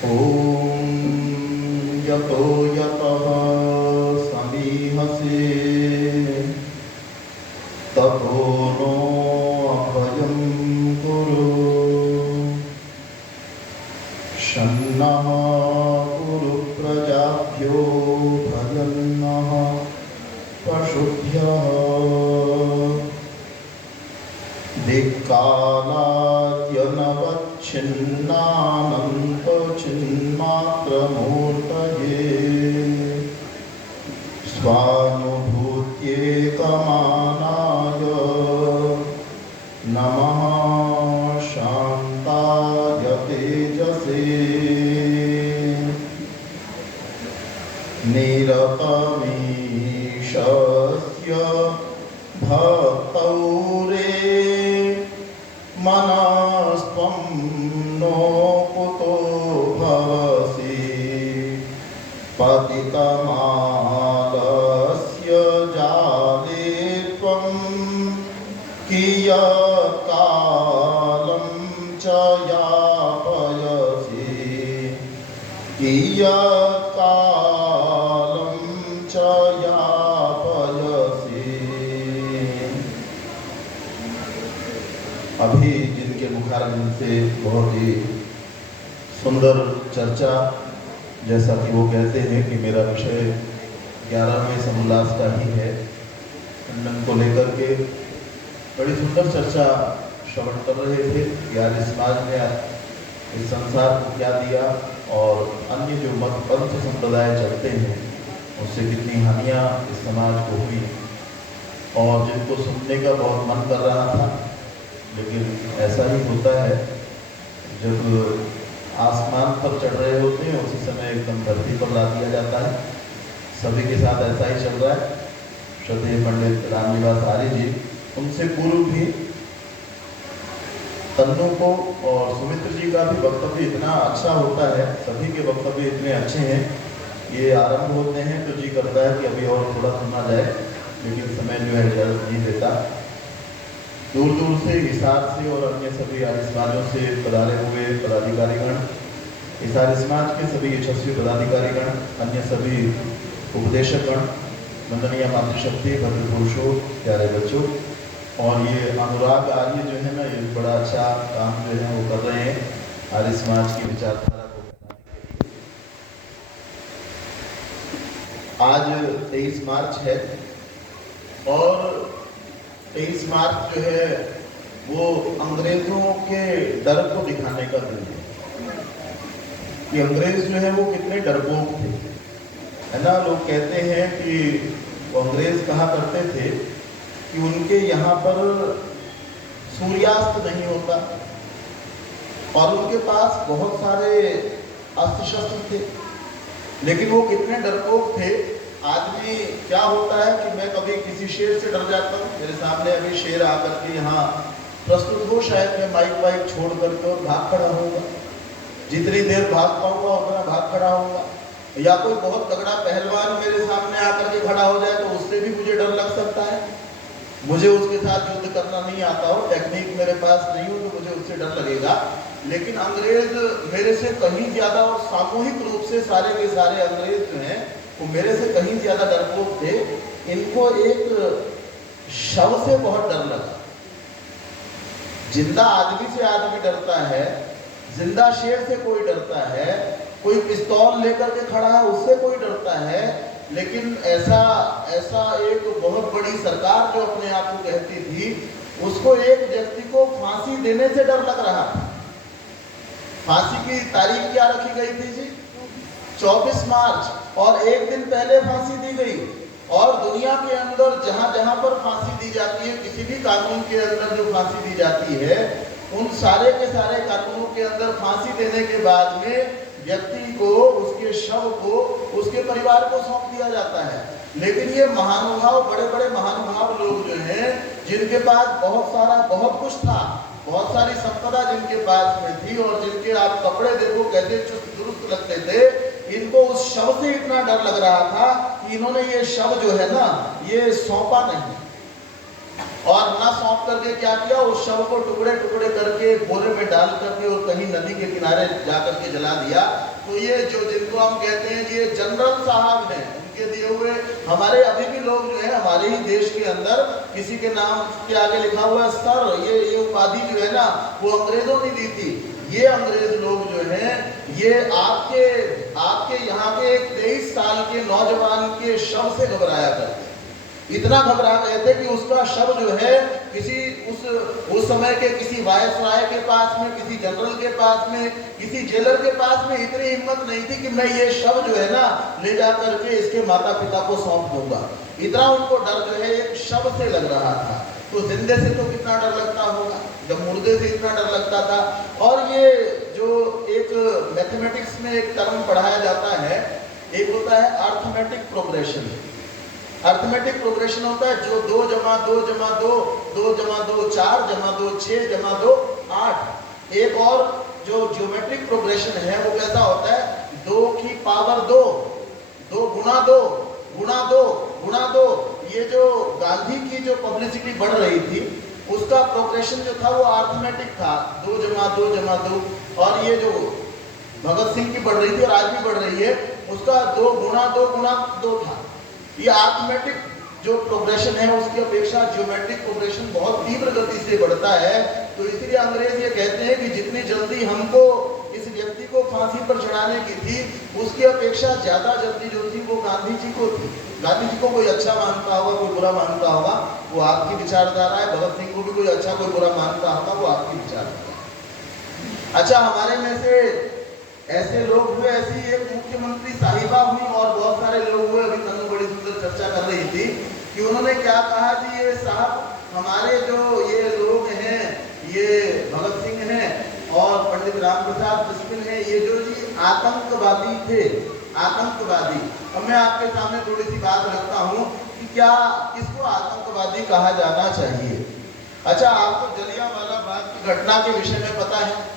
ॐ यतो यतः समीहसे ततो नो अभयं कुरु। शन्नः कुरु प्रजाभ्यो भयन्नः पशुभ्यः। दिक्कालाद्यनवच्छिन्नानन्तचिन्मात्रमूर्तये स्वानुभूत्येकमानाय नमः शान्ताय तेजसे। निरतमीशस्य भक्तौ रे मनस्त्वं नो कुतो भवसि। पतितमालस्य जाले त्वं कियत्कालं च यापयसि। कियत्कालं च यापयसि। अभी जिनके मुखारविंद से बहुत ही सुंदर चर्चा, जैसा कि वो कहते हैं कि मेरा विषय 11वें समोल्लास का ही है, खंडन को लेकर के बड़ी सुंदर चर्चा श्रवण कर रहे थे कि आज समाज ने इस संसार को क्या दिया और अन्य जो मत पंथ संप्रदाय चलते हैं उससे कितनी हानियाँ इस समाज को हुई, और जिनको सुनने का बहुत मन कर रहा था। लेकिन ऐसा ही होता है, जब आसमान पर चढ़ रहे होते हैं उसी समय एकदम धरती पर ला दिया जाता है। सभी के साथ ऐसा ही चल रहा है। श्रद्धेय पंडित रामनिवास आर्य जी, उनसे पूर्व भी तन्नू को और सुमित्र जी का भी वक्तव्य इतना अच्छा होता है, सभी के वक्तव्य इतने अच्छे हैं। ये आरंभ होते हैं तो जी करता है कि अभी और थोड़ा सुना जाए, लेकिन समय जो है इजाज़त नहीं देता। दूर दूर से, हिसार से और अन्य सभी आर्य समाजों से पधारे हुए पदाधिकारीगण, इस आर्य समाज के सभी यशस्वी पदाधिकारीगण, अन्य सभी उपदेशकगण, वंदनीय मातृशक्ति, भद्र पुरुषों, प्यारे बच्चों, और ये अनुराग आर्य जो है ना, ये बड़ा अच्छा काम जो है वो कर रहे हैं आर्य समाज की विचारधारा को फैलाने के लिए। आज 23 मार्च है और 23 मार्च जो है वो अंग्रेजों के डर को दिखाने का दिन है कि अंग्रेज जो है वो कितने डरपोक थे, है ना। लोग कहते हैं कि वो अंग्रेज कहा करते थे कि उनके यहाँ पर सूर्यास्त नहीं होता और उनके पास बहुत सारे अस्त्र शस्त्र थे, लेकिन वो कितने डरपोक थे। आदमी क्या होता है कि मैं कभी किसी शेर से डर जाता हूँ, मेरे सामने अभी शेर आकर के यहाँ प्रस्तुत हो, शायद मैं माइक वाइक छोड़ करके और भाग खड़ा होऊंगा, जितनी देर भाग पाऊंगा उतना भाग खड़ा होऊंगा। या कोई बहुत तगड़ा पहलवान मेरे सामने आकर के खड़ा हो जाए तो उससे भी मुझे डर लग सकता है। मुझे उसके साथ युद्ध करना नहीं आता हो, टेक्निक मेरे पास नहीं हो, तो मुझे उससे डर लगेगा। लेकिन अंग्रेज मेरे से कहीं ज्यादा, और सामूहिक रूप से सारे के सारे अंग्रेज जो हैं वो मेरे से कहीं ज्यादा डरपोक थे। इनको एक शव से बहुत डर लगा। जिंदा आदमी से आदमी डरता है, जिंदा शेर से कोई डरता है, कोई पिस्तौल लेकर के खड़ा है उससे कोई डरता है, लेकिन ऐसा एक बहुत बड़ी सरकार जो अपने आप को कहती थी, उसको एक व्यक्ति को फांसी देने से डर लग रहा था। फांसी की तारीख क्या रखी गई थी जी? 24 मार्च, और एक दिन पहले फांसी दी गई। और दुनिया के अंदर जहां जहां पर फांसी दी जाती है, किसी भी कानून के अंदर जो फांसी दी जाती है, उन सारे के सारे कानूनों के अंदर फांसी देने के बाद में व्यक्ति को, उसके शव को उसके परिवार को सौंप दिया जाता है। लेकिन ये महानुभाव, बड़े बड़े महानुभाव लोग जो हैं, जिनके पास बहुत कुछ था, बहुत सारी संपदा जिनके पास में थी, और जिनके आप कपड़े देखो कैसे चुस्त दुरुस्त लगते थे, इनको उस शव से इतना डर लग रहा था कि इन्होंने ये शव जो है ना, ये सौंपा नहीं। और न सौंप करके क्या किया, उस शव को टुकड़े टुकड़े करके बोरे में डाल करके और कहीं नदी के किनारे जा करके जला दिया। तो ये जो जिनको हम कहते हैं ये जनरल साहब हैं, उनके दिए हुए हमारे अभी भी लोग जो है हमारे ही देश के अंदर किसी के नाम के आगे लिखा हुआ है सर, ये उपाधि जो है ना वो अंग्रेजों ने दी थी। ये अंग्रेज लोग जो हैं ये आपके यहाँ के 23 साल के नौजवान के शव से घबराया करते, इतना घबरा गए थे कि उसका शव जो है किसी उस समय के किसी वायसराय के पास में, किसी जनरल के पास में, किसी जेलर के पास में इतनी हिम्मत नहीं थी कि मैं ये शव जो है ना ले जा करके इसके माता पिता को सौंप दूंगा। इतना उनको डर जो है एक शव से लग रहा था। तो जिंदे से तो कितना डर लगता होगा, जब मुर्दे से इतना डर लगता था। और ये जो एक मैथमेटिक्स में एक टर्म पढ़ाया जाता है, एक होता है अर्थमेटिक प्रोग्रेशन। अर्थमेटिक प्रोग्रेशन होता है जो 2 जमा 2 जमा 2, 2 जमा 2 4, जमा 2 6, जमा 2 8। एक और जो ज्योमेट्रिक प्रोग्रेशन है वो कैसा होता है 2 की पावर 2, 2 गुना 2 गुणा 2 गुणा 2। ये जो गांधी की जो पब्लिसिटी बढ़ रही थी उसका प्रोग्रेशन जो था वो अर्थमेटिक था, 2 जमा 2 जमा 2। और ये जो भगत सिंह की बढ़ रही थी और आज भी बढ़ रही है उसका 2 गुना 2 गुना 2 था। ये अर्थमेटिक जो प्रोग्रेशन है उसकी अपेक्षा ज्योमेट्रिक प्रोग्रेशन बहुत तीव्र गति से बढ़ता है। तो इसलिए अंग्रेज ये कहते हैं कि जितनी जल्दी हमको इस व्यक्ति को फांसी पर चढ़ाने की थी उसकी अपेक्षा ज्यादा जल्दी जो थी वो गांधी जी को थी। गांधी जी को कोई अच्छा मानता होगा, कोई बुरा मानता होगा, वो आपकी विचारधारा है। भगत सिंह को भी कोई अच्छा कोई बुरा मानता होगा, वो आपकी विचारधारा। अच्छा, हमारे में से ऐसे लोग हुए, ऐसी एक मुख्यमंत्री साहिबा हुई और बहुत सारे लोग हुए। अभी तनु बड़ी सुंदर चर्चा कर रही थी कि उन्होंने क्या कहा कि ये साहब हमारे जो ये लोग हैं, ये भगत सिंह हैं और पंडित राम प्रसाद बिस्मिल हैं, ये जो जी आतंकवादी थे, आतंकवादी। अब मैं आपके सामने थोड़ी सी बात रखता हूँ कि क्या किसको आतंकवादी कहा जाना चाहिए। अच्छा, आपको जलियांवाला बाग की घटना के विषय में पता है।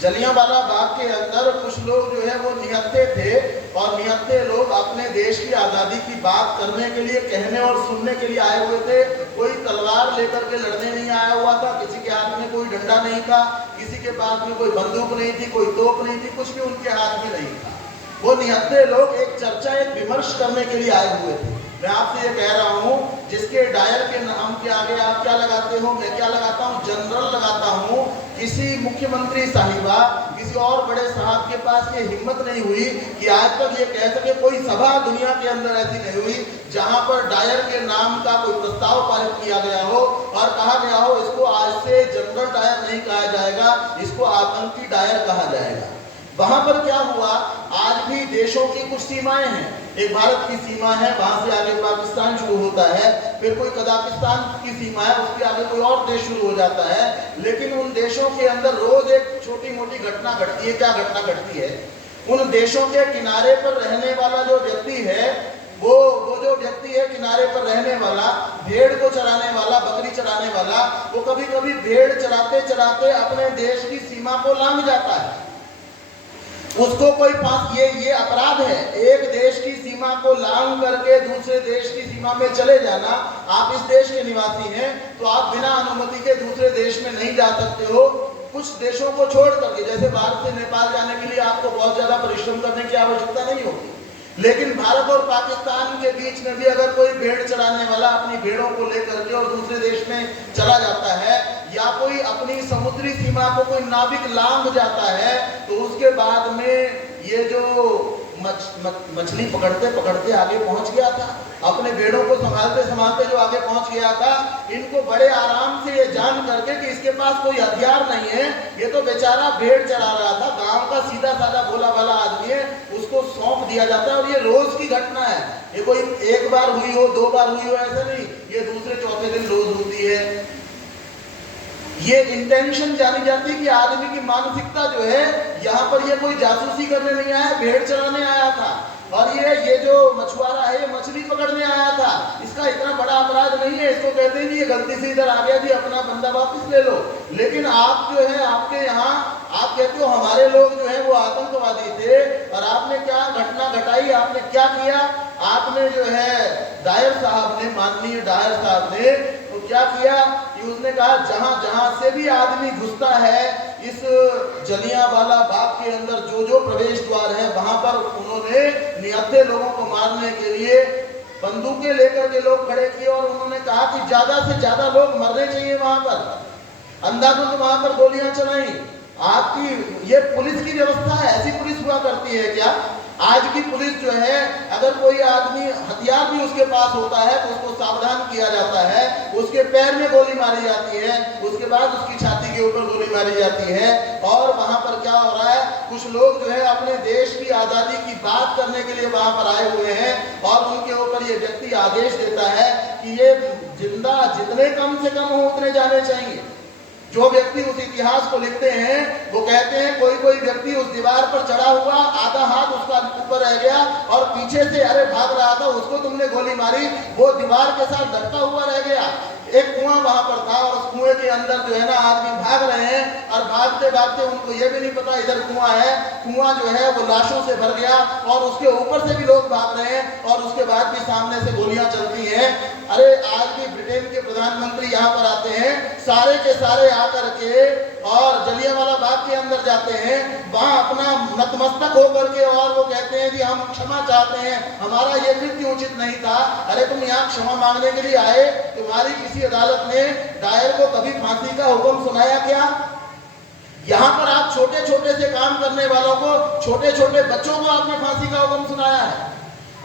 जलियांवाला बाग के अंदर कुछ लोग जो है वो निहत्थे थे और निहत्थे लोग अपने देश की आज़ादी की बात करने के लिए, कहने और सुनने के लिए आए हुए थे। कोई तलवार लेकर के लड़ने नहीं आया हुआ था, किसी के हाथ में कोई डंडा नहीं था, किसी के पास में कोई बंदूक नहीं थी, कोई तोप नहीं थी, कुछ भी उनके हाथ में नहीं था। वो निहत्थे लोग एक चर्चा, एक विमर्श करने के लिए आए हुए थे। मैं आपसे ये कह रहा हूँ, जिसके डायर के नाम के आगे आप क्या लगाते हो, मैं क्या लगाता हूँ, जनरल लगाता हूँ। किसी मुख्यमंत्री साहिबा, किसी और बड़े साहब के पास ये हिम्मत नहीं हुई कि आज तक ये कह सके, कोई सभा दुनिया के अंदर ऐसी नहीं हुई जहां पर डायर के नाम का कोई प्रस्ताव पारित किया गया हो और कहा गया हो इसको आज से जनरल डायर नहीं कहा जाएगा, इसको आतंकी डायर कहा जाएगा। वहां पर क्या हुआ, आज भी देशों की कुछ सीमाएं हैं। एक भारत की सीमा है, वहां से आगे पाकिस्तान शुरू होता है, फिर कोई कजाकिस्तान की सीमा है, उसके आगे कोई और देश शुरू हो जाता है। लेकिन उन देशों के अंदर रोज एक छोटी मोटी घटना घटती है। क्या घटना घटती है, उन देशों के किनारे पर रहने वाला जो व्यक्ति है, वो जो व्यक्ति है किनारे पर रहने वाला, भेड़ को चराने वाला, बकरी चराने वाला, वो कभी कभी भेड़ चराते चराते अपने देश की सीमा को लांघ जाता है। उसको कोई पास ये अपराध है, एक देश की सीमा को लांघ करके दूसरे देश की सीमा में चले जाना। आप इस देश के निवासी हैं तो आप बिना अनुमति के दूसरे देश में नहीं जा सकते हो। कुछ देशों को छोड़ करके, जैसे भारत से नेपाल जाने के लिए आपको बहुत ज्यादा परिश्रम करने की आवश्यकता नहीं होती, लेकिन भारत और पाकिस्तान के बीच में भी अगर कोई भेड़ चराने वाला अपनी भेड़ों को लेकर के और दूसरे देश में चला जाता है, या कोई अपनी समुद्री सीमा को कोई नाविक लांघ जाता है, तो उसके बाद में ये जो मछली पकड़ते पकड़ते आगे पहुंच गया था, अपने भेड़ों को संभालते संभालते जो आगे पहुंच गया था, इनको बड़े आराम से ये जान करके कि इसके पास कोई हथियार नहीं है, ये तो बेचारा भेड़ चरा रहा था, गांव का सीधा साधा भोला भाला आदमी है, उसको सौंप दिया जाता है। और ये रोज की घटना है, ये कोई एक बार हुई हो, 2 बार हुई हो, ऐसा नहीं, ये दूसरे चौथे दिन रोज होती है। ये इंटेंशन जानी जाती है कि आदमी की मानसिकता जो है, यहाँ पर ये कोई जासूसी करने नहीं आया, भेड़ चराने आया था। और ये जो मछुआरा है, ये मछली पकड़ने आया था, इसका इतना बड़ा अपराध नहीं है, इसको कहते हैं जी ये गलती से इधर आ गया जी, अपना बंदा वापस ले लो। लेकिन आप जो है, आपके यहाँ आप कहते हो हमारे लोग जो है वो आतंकवादी थे, और आपने क्या घटना घटाई, आपने क्या किया, आपने जो है डायर साहब ने, माननीय डायर साहब ने क्या किया कि उसने कहा जहां जहां से भी आदमी घुसता है इस जलियांवाला बाग के अंदर, जो जो प्रवेश द्वार है वहां पर उन्होंने निहत्थे लोगों को मारने के लिए बंदूकें लेकर के लोग खड़े किए और उन्होंने कहा कि ज्यादा से ज्यादा लोग मरने चाहिए वहां पर। अंधाधुंध वहां पर गोलियां चलाई। आपकी ये पुलिस की व्यवस्था है? ऐसी पुलिस हुआ करती है क्या? आज की पुलिस जो है, अगर कोई आदमी हथियार भी उसके पास होता है तो उसको सावधान किया जाता है, उसके पैर में गोली मारी जाती है, उसके बाद उसकी छाती के ऊपर गोली मारी जाती है। और वहां पर क्या हो रहा है, कुछ लोग जो है अपने देश की आजादी की बात करने के लिए वहां पर आए हुए हैं और उनके ऊपर ये व्यक्ति आदेश देता है कि ये जिंदा जितने कम से कम हो उतने जाने चाहिए। जो व्यक्ति उस इतिहास को लिखते हैं वो कहते हैं कोई कोई व्यक्ति उस दीवार पर चढ़ा हुआ, आधा हाथ उसका ऊपर रह गया और पीछे से अरे भाग रहा था, उसको तुमने गोली मारी, वो दीवार के साथ धक्का हुआ रह गया। एक कुआं वहां पर था और उस कुएं के अंदर जो है ना आदमी भाग रहे हैं और भागते भागते उनको ये भी नहीं पता इधर कुआं है। कुआं जो है वो लाशों से भर गया और उसके ऊपर से भी लोग भाग रहे हैं और उसके बाद भी सामने से गोलियां चलती हैं। अरे आज भी ब्रिटेन के प्रधानमंत्री यहाँ पर आते हैं, सारे के सारे आकर के और जलियांवाला बाग के अंदर जाते हैं, वहां अपना नतमस्तक होकर के और वो कहते हैं कि हम क्षमा चाहते हैं, हमारा ये कृत्य उचित नहीं था। अरे तुम यहाँ क्षमा मांगने के लिए आए? तुम्हारी किसी अदालत ने डायर को कभी फांसी का हुक्म सुनाया क्या? यहाँ पर आप छोटे छोटे से काम करने वालों को, छोटे छोटे बच्चों को आपने फांसी का हुक्म सुनाया है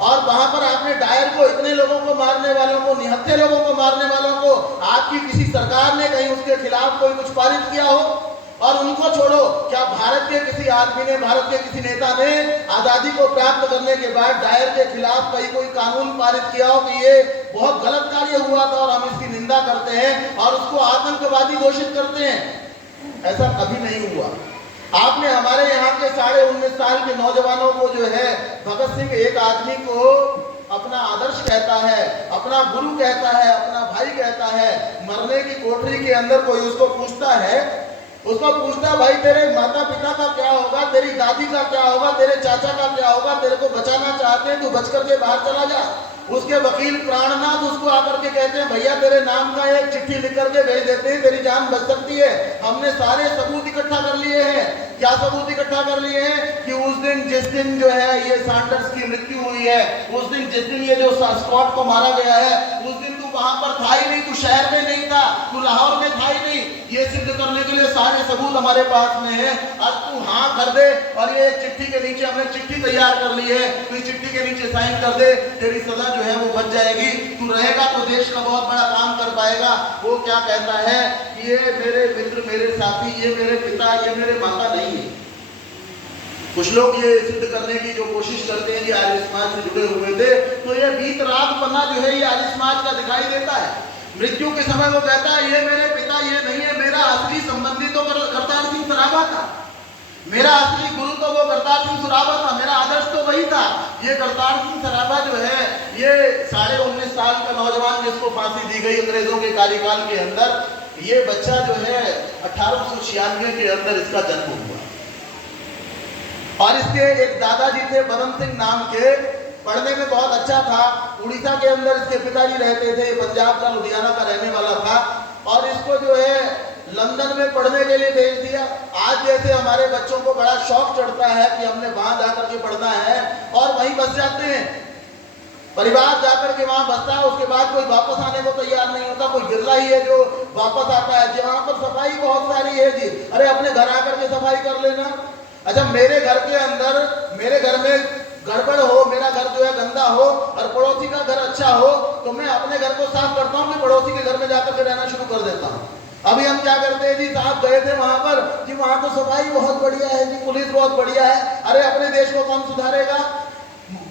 और वहां पर आपने डायर को, इतने लोगों को मारने वालों को, निहत्थे लोगों को मारने वालों को, आपकी किसी सरकार ने कहीं उसके खिलाफ कोई कुछ पारित किया हो? और उनको छोड़ो, क्या भारत के किसी आदमी ने, भारत के किसी नेता ने आजादी को प्राप्त करने के बाद डायर के खिलाफ कोई कानून पारित किया हो कि ये बहुत गलत कार्य हुआ था और हम इसकी निंदा करते हैं और उसको आतंकवादी घोषित करते हैं? ऐसा कभी नहीं हुआ। आपने हमारे यहाँ के 19.5 साल के नौजवानों को जो है, भगत सिंह एक आदमी को अपना आदर्श कहता है, अपना गुरु कहता है, अपना भाई कहता है, मरने की कोठरी के अंदर कोई उसको पूछता है, भाई तेरे माता पिता का क्या होगा, तेरी दादी का क्या होगा, तेरे चाचा का क्या होगा, तेरे को बचाना चाहते हैं, तू बच करके बाहर चला जा। उसके वकील प्राणनाथ उसको आकर के कहते हैं भैया तेरे नाम का एक चिट्ठी लिख करके भेज देते हैं, तेरी जान बच सकती है। हमने सारे सबूत इकट्ठा कर लिए हैं। क्या सबूत इकट्ठा कर लिए हैं कि उस दिन जिस दिन जो है ये सैंडर्स की मृत्यु हुई है, उस दिन जिस दिन ये जो स्कॉट को मारा गया है, उस दिन तू वहां पर था ही नहीं, तू शहर में नहीं था, तू लाहौर में था ही नहीं। ये सिद्ध करने के लिए सारे सबूत हमारे पास में है। अब तू हाँ कर दे और ये चिट्ठी के नीचे हमने चिट्ठी तैयार कर ली है, तू इस चिट्ठी के नीचे साइन कर दे, तेरी सजा जो है वो बच जाएगी, तू रहेगा तो देश का बहुत बड़ा काम कर पाएगा। वो क्या कहता है कि ये मेरे मित्र, मेरे साथी, ये मेरे पिता, ये मेरे माता नहीं है। कुछ लोग ये सिद्ध करने की जो कोशिश करते हैं कि आर्य समाज से जुड़े हुए थे, तो ये बीत रात पन्ना जो है ये आर्य समाज का दिखाई देता है। मृत्यु के समय वो कहता है ये मेरे पिता ये नहीं है, मेरा असली संबंधी तो करतार सिंह सराभा था, मेरा असली गुरु तो वो करतार सिंह सराभा था, मेरा आदर्श तो वही था। ये करतार सिंह सराभा जो है ये 19.5 साल का नौजवान जिसको फांसी दी गई अंग्रेजों के कार्यकाल के अंदर, ये बच्चा जो है 1896 के अंदर इसका जन्म हुआ और इसके एक दादाजी थे बदन सिंह नाम के, पढ़ने में बहुत अच्छा था। उड़ीसा के अंदर इसके पिताजी रहते थे, पंजाब का लुधियाना का रहने वाला था और इसको जो है लंदन में पढ़ने के लिए भेज दिया। आज जैसे हमारे बच्चों को बड़ा शौक चढ़ता है कि हमने वहां जाकर के पढ़ना है और वहीं बस जाते हैं, परिवार जाकर के वहां बसता है, उसके बाद कोई वापस आने को तैयार नहीं होता, कोई बिरला ही है जो वापस आता है। जी वहां पर सफाई बहुत सारी है जी, अरे अपने घर आकर के सफाई कर लेना। अच्छा मेरे घर के अंदर, मेरे घर में गड़बड़ हो, मेरा घर जो है गंदा हो और पड़ोसी का घर अच्छा हो, तो मैं अपने घर को साफ करता हूँ कि पड़ोसी के घर में जाकर के रहना शुरू कर देता हूँ। अभी हम क्या करते हैं जी, साहब गए थे वहां पर कि वहां तो सफाई बहुत बढ़िया है जी, पुलिस बहुत बढ़िया है। अरे अपने देश को कौन सुधारेगा?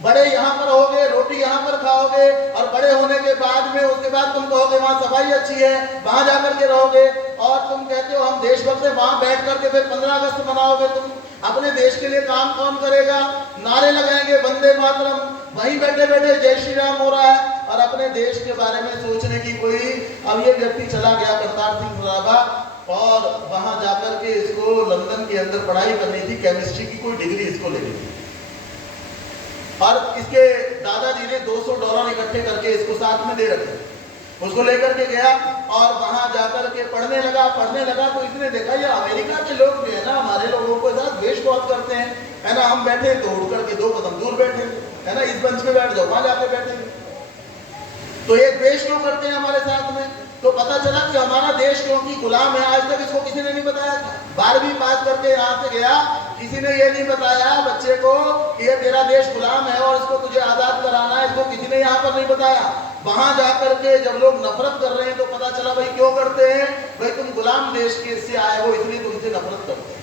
बड़े यहाँ पर होगे, रोटी यहाँ पर खाओगे और बड़े होने के बाद में उसके बाद तुम कहोगे वहाँ सफाई अच्छी है, वहां जाकर के रहोगे और तुम कहते हो हम देशभक्त हैं, वहां बैठ करके फिर 15 अगस्त मनाओगे। तुम अपने देश के लिए काम कौन करेगा? नारे लगाएंगे वंदे मातरम, वहीं बैठे बैठे जय श्री राम हो रहा है और अपने देश के बारे में सोचने की कोई। अब ये व्यक्ति चला गया करतार सिंह सराभा और वहां जाकर के इसको लंदन के अंदर पढ़ाई करनी थी, केमिस्ट्री की कोई डिग्री इसको लेनी थी और इसके दादाजी ने $200 इकट्ठे करके इसको साथ में दे रखे। उसको लेकर के गया और वहां जाकर के पढ़ने लगा तो इसने देखा ये अमेरिका के लोग जो है ना हमारे लोगों के साथ द्वेष बहुत करते हैं, है ना। हम बैठे तो उठ करके 2 कदम दूर बैठे, है ना, इस बेंच पे बैठ जाओ, वहां जाके बैठे। तो ये द्वेष क्यों करते हैं हमारे साथ में? तो पता चला कि हमारा देश क्योंकि गुलाम है। आज तक इसको किसी ने नहीं बताया था। 12वीं पास करके यहाँ से गया, किसी ने ये नहीं बताया बच्चे को कि ये तेरा देश गुलाम है और इसको तुझे आजाद कराना है, इसको किसी ने यहाँ पर नहीं बताया। वहां जाकर के जब लोग नफरत कर रहे हैं तो पता चला भाई क्यों करते हैं, भाई तुम गुलाम देश के से आए हो इसलिए तुमसे नफरत करते हैं।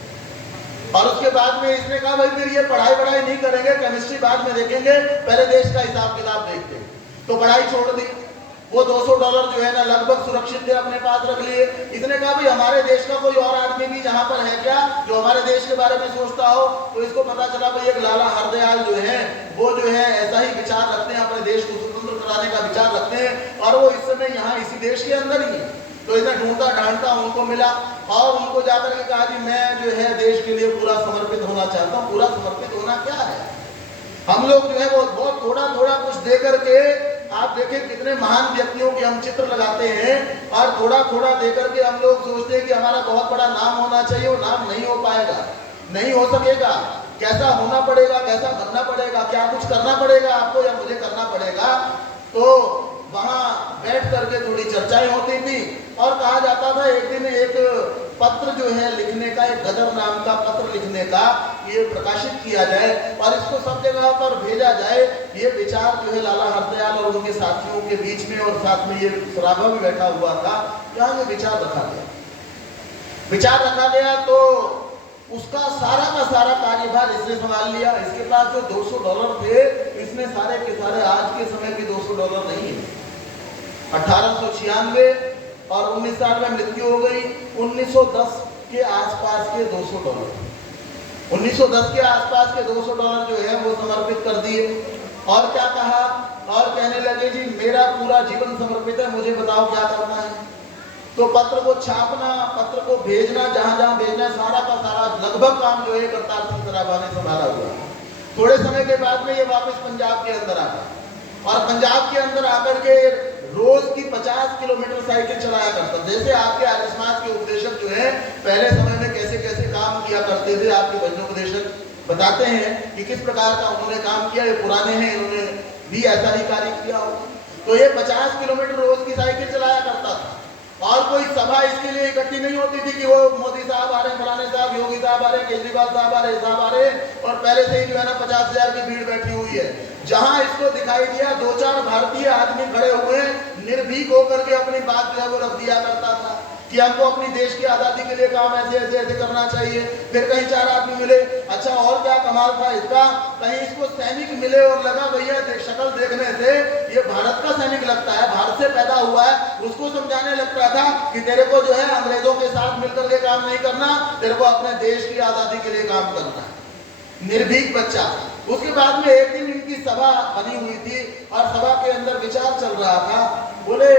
और उसके बाद में इसने कहा भाई फिर ये पढ़ाई नहीं करेंगे, केमिस्ट्री बाद में देखेंगे, पहले देश का हिसाब किताब देखते हैं। तो पढ़ाई छोड़ दी। वो $200 जो है ना लगभग सुरक्षित थे, अपने पास रख लिए। इसने कहा भाई हमारे देश का कोई और आदमी भी जहां पर है क्या जो हमारे देश के बारे में सोचता हो? तो इसको पता चला भाई एक लाला हरदयाल जो है वो जो है ऐसा ही विचार रखते हैं, अपने देश को स्वतंत्र कराने का विचार रखते हैं और वो इस समय यहाँ इसी देश के अंदर ही है। तो इसने ढूंढता ढांढता उनको मिला और उनको जाकर के कहा कि मैं जो है देश के लिए पूरा समर्पित होना चाहता हूँ। पूरा समर्पित होना क्या है? हम लोग जो है वो बहुत थोड़ा थोड़ा कुछ दे करके, आप देखें कितने महान व्यक्तियों के हम चित्र लगाते हैं और थोड़ा थोड़ा देकर के हम लोग सोचते हैं कि हमारा बहुत बड़ा नाम होना चाहिए। वो नाम नहीं हो पाएगा, नहीं हो सकेगा। कैसा होना पड़ेगा, कैसा बनना पड़ेगा, क्या कुछ करना पड़ेगा आपको या मुझे करना पड़ेगा। तो वहां बैठ करके थोड़ी चर्चाएं होती थी और कहा जाता था एक दिन एक पत्र जो है लिखने का, एक गदर नाम का पत्र लिखने का, ये प्रकाशित किया जाए और इसको सब जगह पर भेजा जाए। ये विचार जो है लाला हरदयाल और उनके साथियों के बीच में और साथ में ये सराभा भी बैठा हुआ था, यहाँ ये विचार रखा गया। तो उसका सारा का सारा कार्यभार इसने संभाल लिया। इसके पास जो $200 थे, इसने सारे के सारे, आज के समय के $200 नहीं है, 1896 और 19 साल में मृत्यु हो गई। 1910 के आसपास के $200, 1910 के आसपास के $200 जो है वो समर्पित कर दिए। और क्या कहा, और कहने लगे जी मेरा पूरा जीवन समर्पित है, मुझे बताओ क्या करना है। तो पत्र को छापना, पत्र को भेजना, जहां जहां भेजना, सारा का सारा लगभग काम जो है करतार सिंह सराभा ने संभाला हुआ। थोड़े समय के बाद में ये वापस पंजाब के अंदर आ गया और पंजाब के अंदर आकर के रोज की 50 किलोमीटर साइकिल चलाया करता। जैसे आपके आर्य समाज के उपदेशक जो है पहले समय में कैसे कैसे काम किया करते थे, आपके वज्रोपदेशक बताते हैं कि किस प्रकार का उन्होंने काम किया। ये पुराने हैं, इन्होंने भी ऐसा ही कार्य किया हो। तो ये 50 किलोमीटर रोज की साइकिल चलाया करता था और कोई सभा इसके लिए इकट्ठी नहीं होती थी कि वो मोदी साहब आ रहे, फलाने साहब, योगी साहब आ रहे, केजरीवाल साहब आ रहे, साहब आ रहे और पहले से ही जो है ना 50,000 की भीड़ बैठी हुई है। जहां इसको दिखाई दिया 2-4 भारतीय आदमी खड़े हुए, निर्भीक होकर के अपनी बात जो है वो रख दिया करता था कि हमको अपनी देश की आजादी के लिए काम ऐसे ऐसे ऐसे करना चाहिए। फिर कहीं 4 आदमी मिले, अच्छा और क्या कमाल था इसका, कहीं इसको सैनिक मिले और लगा भैया शक्ल देखने से ये भारत का सैनिक लगता है, भारत से पैदा हुआ है। उसको समझाने लगता था कि तेरे को जो है अंग्रेजों के साथ मिलकर के काम नहीं करना, तेरे को अपने देश की आजादी के लिए काम करना है। निर्भीक बच्चा। उसके बाद में एक दिन इनकी सभा बनी हुई थी और सभा के अंदर विचार चल रहा था। बोले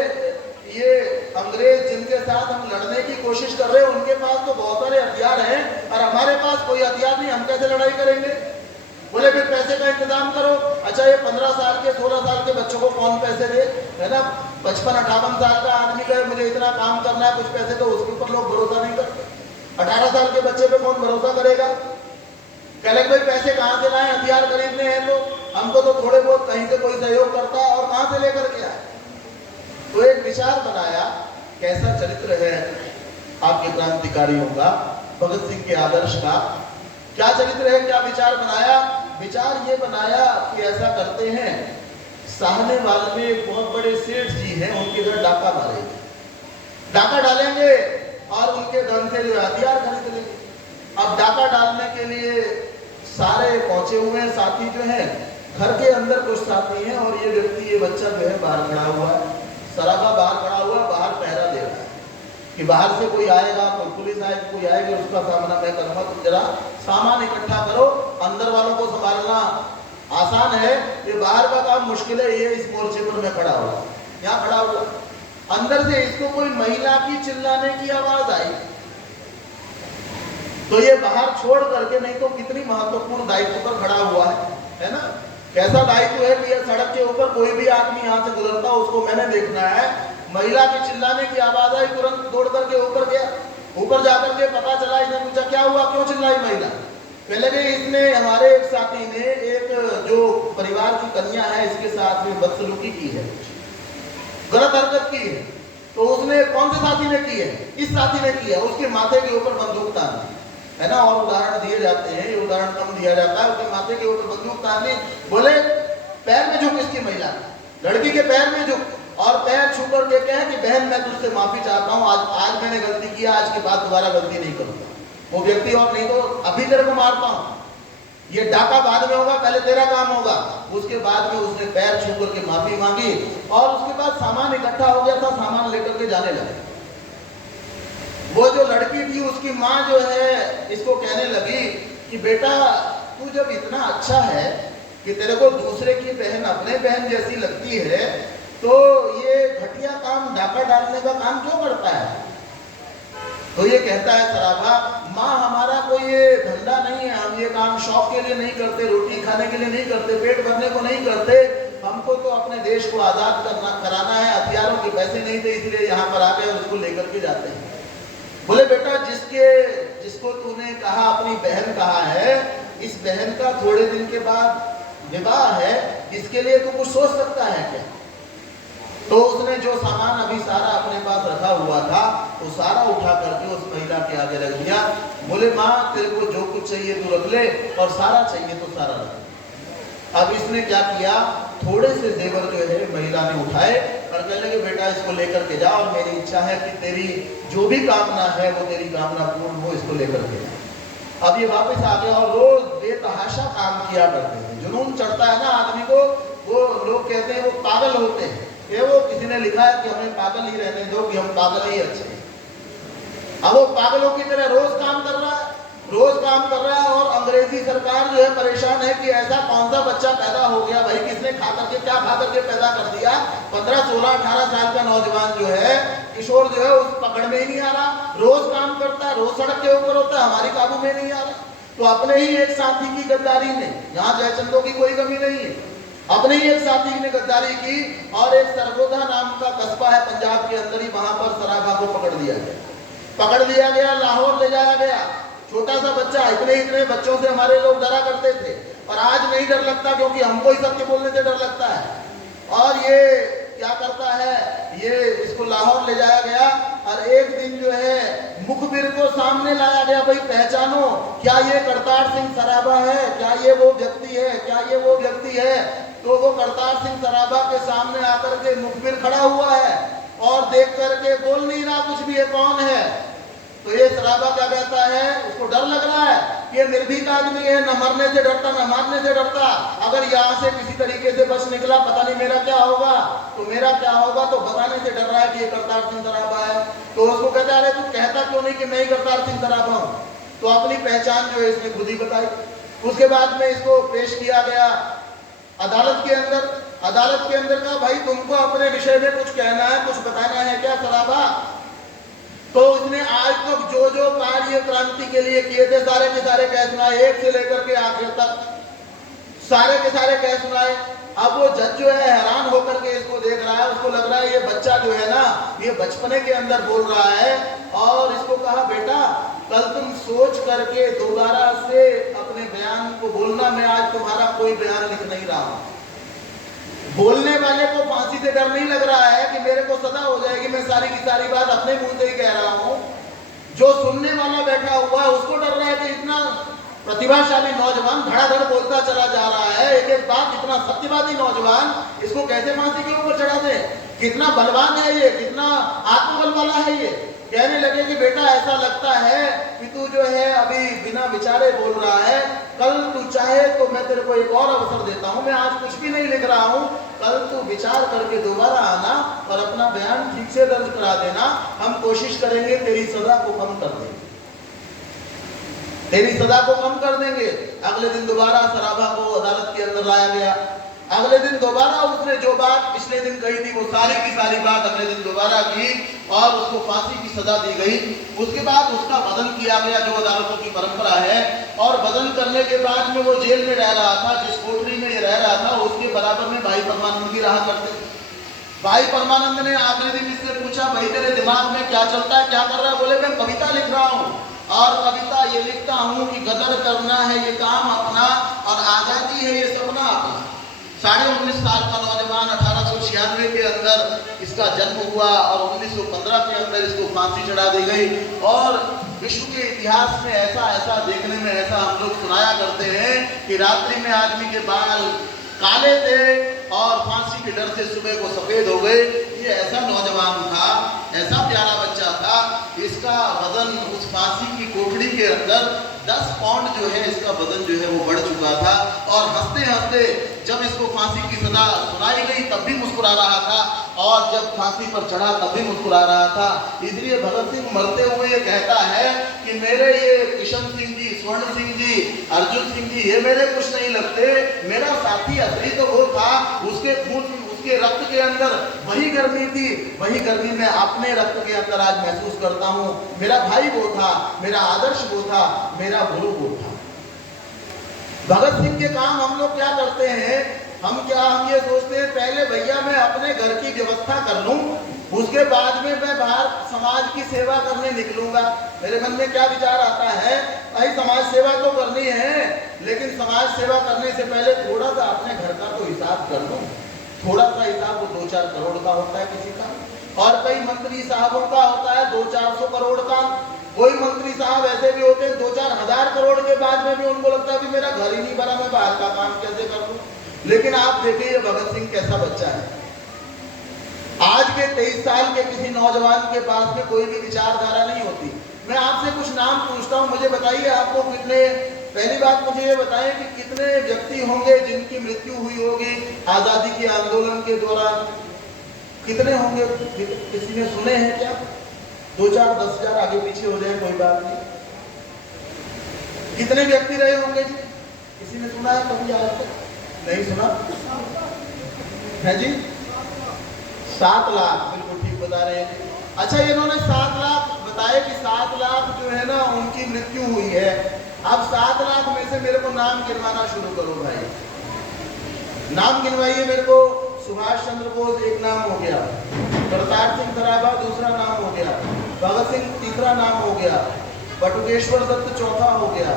ये अंग्रेज जिनके साथ हम लड़ने की कोशिश कर रहे हैं उनके पास तो बहुत सारे हथियार हैं और हमारे पास कोई हथियार नहीं, हम कैसे लड़ाई करेंगे। बोले फिर पैसे का इंतजाम करो। अच्छा ये 15 साल के 16 साल के बच्चों को कौन पैसे दे, है ना। 55-58 साल का आदमी कहे मुझे इतना काम करना है, कुछ पैसे, तो उसके ऊपर लोग भरोसा नहीं करते। 18 साल के बच्चे पे कौन भरोसा करेगा। कहले भाई पैसे कहाँ से लाए, हथियार खरीदने हैं तो हमको तो थोड़े बहुत कहीं से कोई सहयोग करता है और कहाँ से लेकर के आए। तो एक विचार बनाया, कैसा चरित्र है आपके क्रांतिकारियों का, भगत सिंह के आदर्श का, क्या चरित्र है, क्या विचार बनाया। विचार ये बनाया कि ऐसा करते हैं, साहनेवाल में एक बहुत बड़े सेठ जी हैं, उनके घर डाका मारेंगे, डाका डालेंगे और उनके धन से जो हथियार खरीद लेंगे। अब डाका डालने के लिए सारे पहुंचे हुए हैं, साथी जो हैं घर के अंदर कुछ साथी हैं और ये व्यक्ति, ये बच्चा जो है बाहर खड़ा हुआ है, सराबा बाहर खड़ा हुआ, बाहर पहरा दे रहा है कि बाहर से कोई आएगा, कोई पुलिस आएगी, कोई आएगी, उसका सामना मैं करूंगा, तुम जरा सामान इकट्ठा करो, अंदर वालों को संभालना आसान है, ये बाहर का काम मुश्किल है। ये इस मोर्चे पर मैं खड़ा हुआ, यहाँ खड़ा हुआ, अंदर से इसको कोई महिला की चिल्लाने की आवाज आई तो ये बाहर छोड़ करके, नहीं तो कितनी महत्वपूर्ण दायित्व पर खड़ा हुआ है ना। कैसा दायित्व है कि ये सड़क के ऊपर कोई भी आदमी यहाँ से गुजरता उसको मैंने देखना है महिला के चिल्लाने की आवाज आई, तुरंत दौड़ करके ऊपर गया। ऊपर जाकर के पता चला, इसने पूछा क्या हुआ, क्यों चिल्लाई महिला। कह लगे इसने, हमारे एक साथी ने एक जो परिवार की कन्या है इसके साथ में बदसलूकी की है, गलत हरकत की है। तो उसने, कौन से साथी ने की है, इस साथी ने की है, उसके माथे के ऊपर बंदूक तान दी है ना। और उदाहरण दिए जाते हैं, ये उदाहरण कम दिया जाता है। उसके माथे के ऊपर बंदूक तान दी, बोले पैर में झुक इसकी महिला, लड़की के पैर में झुक और पैर छू कर के कहे कि बहन मैं तुझसे माफी चाहता हूँ, आज मैंने गलती किया, आज के बाद दोबारा गलती नहीं करूंगा। वो व्यक्ति, और नहीं तो अभी तेरे को मारता हूँ, ये डाका बाद में होगा, पहले तेरा काम होगा। उसके बाद में उसने पैर छू करके माफी मांगी और उसके बाद सामान इकट्ठा हो गया था, सामान लेकर के जाने लगे। वो जो लड़की थी उसकी माँ जो है इसको कहने लगी कि बेटा तू जब इतना अच्छा है कि तेरे को दूसरे की बहन अपने बहन जैसी लगती है, तो ये घटिया काम, डाका डालने का काम क्यों करता है। तो ये कहता है सराबा, माँ हमारा कोई ये धंधा नहीं है, हम ये काम शौक के लिए नहीं करते, रोटी खाने के लिए नहीं करते, पेट भरने को नहीं करते, हमको तो अपने देश को आजाद कराना है, हथियारों के पैसे नहीं थे इसलिए यहाँ पर आ गए, उसको लेकर के जाते हैं। बोले बेटा जिसको तूने कहा अपनी बहन कहा है, इस बहन का थोड़े दिन के बाद विवाह है, इसके लिए तू कुछ सोच सकता है क्या। तो उसने जो सामान अभी सारा अपने पास रखा हुआ था वो सारा उठा करके उस महिला के आगे रख दिया। बोले माँ तेरे को जो कुछ चाहिए तू रख ले, और सारा चाहिए तो सारा रख ले। अब इसने क्या किया, थोड़े से जेवर जो है महिला ने उठाए और कहने लगे बेटा इसको लेकर के जा, और मेरी इच्छा है कि तेरी जो भी कामना है वो तेरी कामना पूर्ण हो, इसको लेकर के जा। अब ये वापस आ गया और रोज बेतहाशा काम किया करते थे। जुनून चढ़ता है ना आदमी को, वो लोग कहते हैं वो पागल होते हैं। ये वो किसी ने लिखा है कि हमें पागल ही रहने दो, कि हम पागल ही अच्छे हैं। अब वो पागलों की तरह रोज काम कर रहा है, रोज काम कर रहा है। और अंग्रेजी सरकार जो है परेशान है कि ऐसा कौन सा बच्चा पैदा हो गया भाई, किसने खा करके क्या खा करके पैदा कर दिया। 15, 16, 18 साल का नौजवान जो है, किशोर जो है, उस पकड़ में ही नहीं आ रहा, रोज काम करता है, रोज सड़क के ऊपर होता है, हमारी काबू में नहीं आ रहा। तो अपने ही एक साथी की गद्दारी ने, यहाँ जयचंदों की कोई कमी नहीं है, अपने ही एक साथी ने गद्दारी की और एक सरगोधा नाम का कस्बा है पंजाब के अंदर ही, वहां पर सराबा को पकड़ लिया गया, लाहौर ले जाया गया। छोटा सा बच्चा, इतने बच्चों से हमारे लोग डरा करते थे, और आज नहीं डर लगता क्योंकि हमको ही सत्य बोलने से डर लगता है। और ये क्या करता है, ये इसको लाहौर ले जाया गया और एक दिन जो है मुखबिर को सामने लाया गया, भाई पहचानो क्या ये करतार सिंह सराबा है, क्या ये वो व्यक्ति है, क्या ये वो व्यक्ति है। तो वो करतार सिंह सराबा के सामने आकर के मुखबिर खड़ा हुआ है और देख करके बोल नहीं रहा कुछ भी, ये कौन है। तो ये सराबा क्या कहता है, उसको डर लग रहा है, ये निर्भीक आदमी है, न मरने से डरता न मारने से डरता, अगर यहाँ से किसी तरीके से बच निकला पता नहीं मेरा क्या होगा, तो बताने से डर रहा है कि ये करतार सिंह सराबा है। तो उसको कहता है अरे तू कहता क्यों नहीं कि मैं ही करतार सिंह सराबा हूँ। तो अपनी पहचान जो है इसने खुद ही बताई। उसके बाद में इसको पेश किया गया अदालत के अंदर का, भाई तुमको अपने विषय में कुछ कहना है, कुछ बताना है क्या सराबा। तो उसने आज तक जो कार्य क्रांति के लिए किए थे सारे के सारे कह सुनाए, एक से लेकर के आखिर तक सारे के सारे कह सुनाए। अब वो जज जो है हैरान होकर के इसको देख रहा है, उसको लग रहा है ये बच्चा जो है ना, ये बचपने के अंदर बोल रहा है। और इसको कहा बेटा कल तुम सोच करके दोबारा से अपने बयान को बोलना, मैं आज तुम्हारा कोई बयान लिख नहीं रहा हूं। बोलने वाले को फांसी से डर नहीं लग रहा है कि मेरे को सजा हो जाएगी, मैं सारी की सारी बात अपने मुंह से ही कह रहा हूं। जो सुनने वाला बैठा हुआ है उसको डर रहा है कि इतना प्रतिभाशाली नौजवान धड़ाधड़ बोलता चला जा रहा है, एक एक बात, इतना सत्यवादी नौजवान, इसको कैसे फांसी के ऊपर चढ़ा दे। कितना बलवान है ये, कितना आत्मबल वाला है ये। कहने लगे कि बेटा ऐसा लगता है कि तू जो है अभी बिना विचारे बोल रहा है, कल तू चाहे तो मैं तेरे को एक और अवसर देता हूं, मैं आज कुछ भी नहीं लिख रहा हूं, कल तू विचार करके दोबारा आना और अपना बयान ठीक से दर्ज करा देना, हम कोशिश करेंगे तेरी सजा को कम कर देंगे, तेरी सजा को कम कर देंगे। अगले दिन दोबारा सराबा को अदालत के अंदर लाया गया। अगले दिन दोबारा उसने जो बात पिछले दिन कही थी वो सारी की सारी बात अगले दिन दोबारा की और उसको फांसी की सजा दी गई। उसके बाद उसका बदल किया गया जो अदालतों की परंपरा है, और बदल करने के बाद में वो जेल में रह रहा था, जिस कोठरी में ये रह रहा था उसके बराबर में भाई परमानंद भी रहा करते। भाई परमानंद ने आखिरी दिन इससे पूछा, भाई तेरे दिमाग में क्या चलता है, क्या कर रहा है? बोले मैं कविता लिख रहा हूँ और कविता ये लिखता हूँ कि गदर करना है ये काम अपना और आजादी है ये सपना अपना। 19.5 साल का नौजवान 1896 के अंदर इसका जन्म हुआ और 1915 के अंदर इसको फांसी चढ़ा दी गई। और विश्व के इतिहास में ऐसा देखने में ऐसा हम लोग सुनाया करते हैं कि रात्रि में आदमी के बाल काले थे और फांसी के डर से सुबह को सफेद हो गए। ये ऐसा नौजवान था, ऐसा प्यारा बच्चा था, इसका वजन उस फांसी की कोठड़ी के अंदर 10 पाउंड जो है इसका वजन जो है वो बढ़ चुका था। और हंसते हंसते जब इसको फांसी की सजा सुनाई गई तब भी मुस्कुरा रहा था और जब फांसी पर चढ़ा तब भी मुस्कुरा रहा था। इसलिए भगत सिंह मरते हुए ये कहता है कि मेरे ये किशन सिंह जी, स्वर्ण सिंह जी, अर्जुन सिंह जी ये मेरे कुछ नहीं लगते, मेरा साथी असली तो वो था, उसके खून उसके रक्त के अंदर वही गर्मी थी, वही गर्मी मैं अपने रक्त के अंदर आज महसूस करता हूँ। मेरा भाई वो था, मेरा आदर्श वो था, मेरा गुरु वो था। भगत सिंह के काम हम लोग क्या करते हैं, हम ये सोचते हैं पहले भैया मैं अपने घर की व्यवस्था कर लूं, उसके बाद में मैं बाहर समाज की सेवा करने निकलूंगा। मेरे मन में क्या विचार आता है, भाई समाज सेवा तो करनी है लेकिन समाज सेवा करने से पहले थोड़ा सा अपने घर का तो हिसाब कर लूं। थोड़ा सा हिसाब वो 2-4 करोड़ का होता है किसी का, और कई मंत्री साहबों का होता है 200-400 करोड़ का। कोई मंत्री साहब ऐसे भी होते हैं 2-4 हजार करोड़ के बाद में भी उनको लगता है कि मेरा घर ही नहीं भरा, मैं बाहर का काम कैसे कर लूं। लेकिन आप देखिए ये भगत सिंह कैसा बच्चा है। आज के 23 साल के किसी नौजवान के पास में कोई भी विचारधारा नहीं होती। मैं आपसे कुछ नाम पूछता हूं, मुझे बताइए आपको कितने, पहली बात मुझे ये बताएं कि कितने व्यक्ति होंगे जिनकी मृत्यु हुई होगी आजादी के आंदोलन के दौरान? कितने होंगे? किसी ने सुने हैं क्या? 2-4 10,000 आगे पीछे हो जाए कोई बात नहीं। कितने व्यक्ति रहे होंगे जी? किसी ने सुना है कभी आज तक? नहीं सुना है जी? 7 लाख, बिल्कुल ठीक बता रहे हैं। अच्छा इन्होंने 7 लाख बताए कि 7 लाख जो है ना उनकी मृत्यु हुई है। अब 7 लाख में से मेरे को नाम गिनवाना शुरू करो भाई, नाम गिनवाइए मेरे को। सुभाष चंद्र बोस एक नाम हो गया, करतार सिंह सराभा दूसरा नाम हो गया, भगत सिंह तीसरा नाम हो गया, बटुकेश्वर दत्त चौथा हो गया।